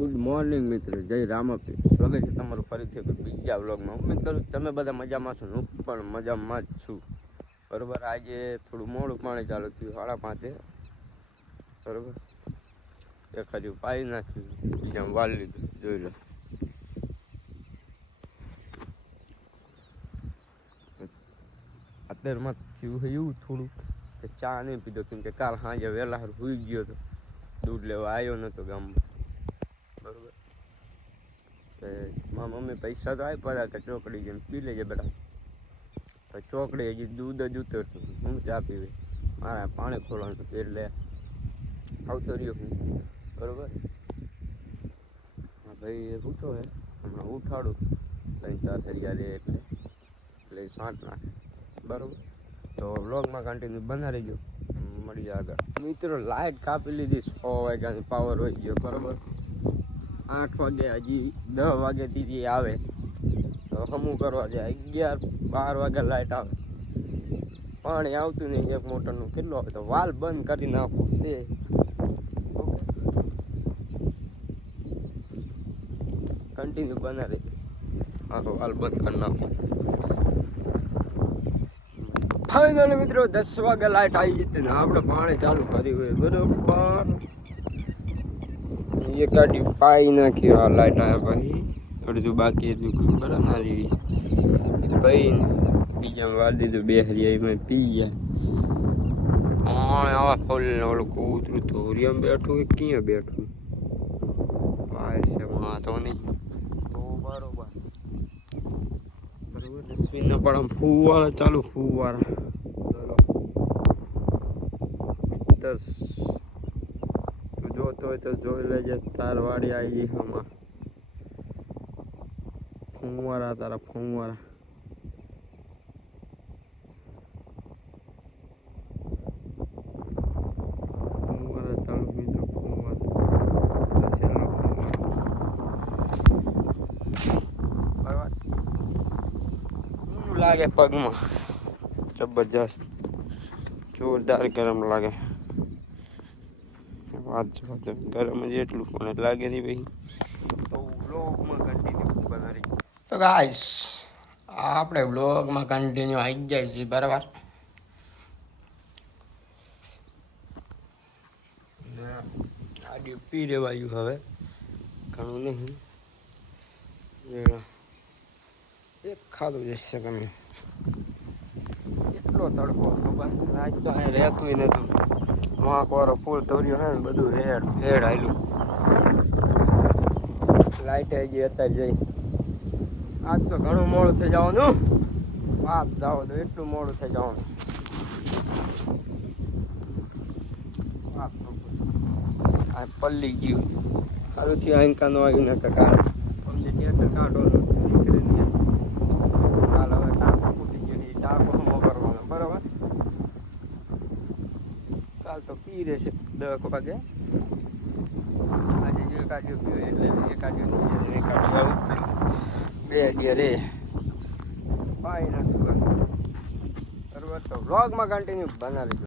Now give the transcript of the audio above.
Good morning મિત્રો, જય રામાપીર. સ્વાગત છે તમારું ફરીથી બીજા વ્લોગમાં. ઉમ્મીદ કરું તમે બધા મજામાં છો, હું પણ મજામાં જ છું. બરાબર, આજે થોડું મોડું પાણી ચાલુ થયું, 5:30. બરાબર, એક હજુ પાઈ નાખ્યું, બીજા વાળ લીધું, જોઈ લો. અત્યારમાં થયું એવું થોડુંક કે ચા નહીં પીધો, કેમ કે કાલ સાંજે વહેલા સુઈ ગયો હતો, દૂધ લેવા આવ્યો નહોતો ગામમાં. બરોબર, મારા મમ્મી પૈસા તો આપ્યા હતા કે ચોકડી જઈને પી લેજે બેટા. તો ચોકડી હજી દૂધ જ ઉતરતું, હું ચા પીવી, મારે પાણી ખોલવાનું હતું એટલે આવતો રહ્યો હું. બરોબર, ભાઈ ઉઠો હે, હમણાં ઉઠાડું 3-4 હરિયા રે એટલે શાંત નાખે. બરોબર, તો વ્લોગમાં કન્ટિન્યુ બના રહીજો, મળીએ આગળ. મિત્રો, લાઇટ કાપી લીધી, 6 વાગ્યાની પાવર હોય ગયો. બરોબર, 8 વાગે, હજી 10 વાગ્યાથી આવે તો હમું કરવા જાય. 11-12 વાગે લાઇટ આવે, પાણી આવતું નહીં. એક મોટરનું કેટલું આવે તો વાલ બંધ કરી નાખવું છે. કન્ટિન્યુ બના રહેજો. હા, તો વાલ બંધ કરી નાખું. ફાઇનલી મિત્રો 10 વાગે લાઇટ આવી જતી ને આપણે પાણી ચાલુ કર્યું હોય. બરોબર, એ ગાડી પાઈ નાખી. આ લાઇટ આવ્યા પછી અડધું બાકી હતું, ખબર ના લેવી ભાઈ. બીજા વાર દીધું, 2 હરિયા એમાં પી ગયા. આવા ફૂલ ઓલું કૂતરું તો હરિયામ બેઠું હોય, ક્યાં બેઠું બહાર છે વાંધો નહીં. તો બરોબર બરોબર, રશ્મિના પણ આમ ફૂવાળા ચાલુ, ફૂવાળા. તું જોતો હોય તો જોઈ લેજે, તાર વાડી આવી આમાં ફૂવારા, તારા ફૂવારા. ફૂવારા ચાલુ મિત્રો, ફૂવારા લાગે પગમાં, જબરજસ્ત જોરદાર ગરમ લાગે. વાત ગરમ જ એટલું પણ લાગે નહીં ભાઈ. તો વ્લોગમાં કન્ટિન્યુ બનાવી. તો ગાઈસ, આપણે વ્લોગમાં કન્ટિન્યુ આવી જાય છે. બરાબર, આડી પી રેવાયું હવે, ઘણું નહીં. એક ખાધું જશે તમે. એટલો તડકો ખબર, આજ તો અહીં રહેતું નતું. વાંકવાળો ફૂલ તોર્યો હે ને, બધું હેડ આવેલું. લાઈટ આવી ગઈ અત્યારે જઈ. આજ તો ઘણું મોડું થઈ જવાનું. વાત જાઓ તો એટલું મોડું થઈ જવાનું. આ પલ્લી ગયું, સારુંથી આંકાનું આવ્યું ને કાકા પલ્લી ટેટર કાઢવાનું. કાલ હવે ટાંકો ફૂટી ગયો, એ ટાંકો હમો કરવાનો. બરાબર, કાલ તો પી રહેશે 10 વાગે. આજે જો એકાદો પીવે એટલે એકાદો નીચે, એકાદો આવી 2 અડિયા રે પાઈ નાખશું. બરાબર, તો વ્લોગમાં કન્ટિન્યુ બના લેજો.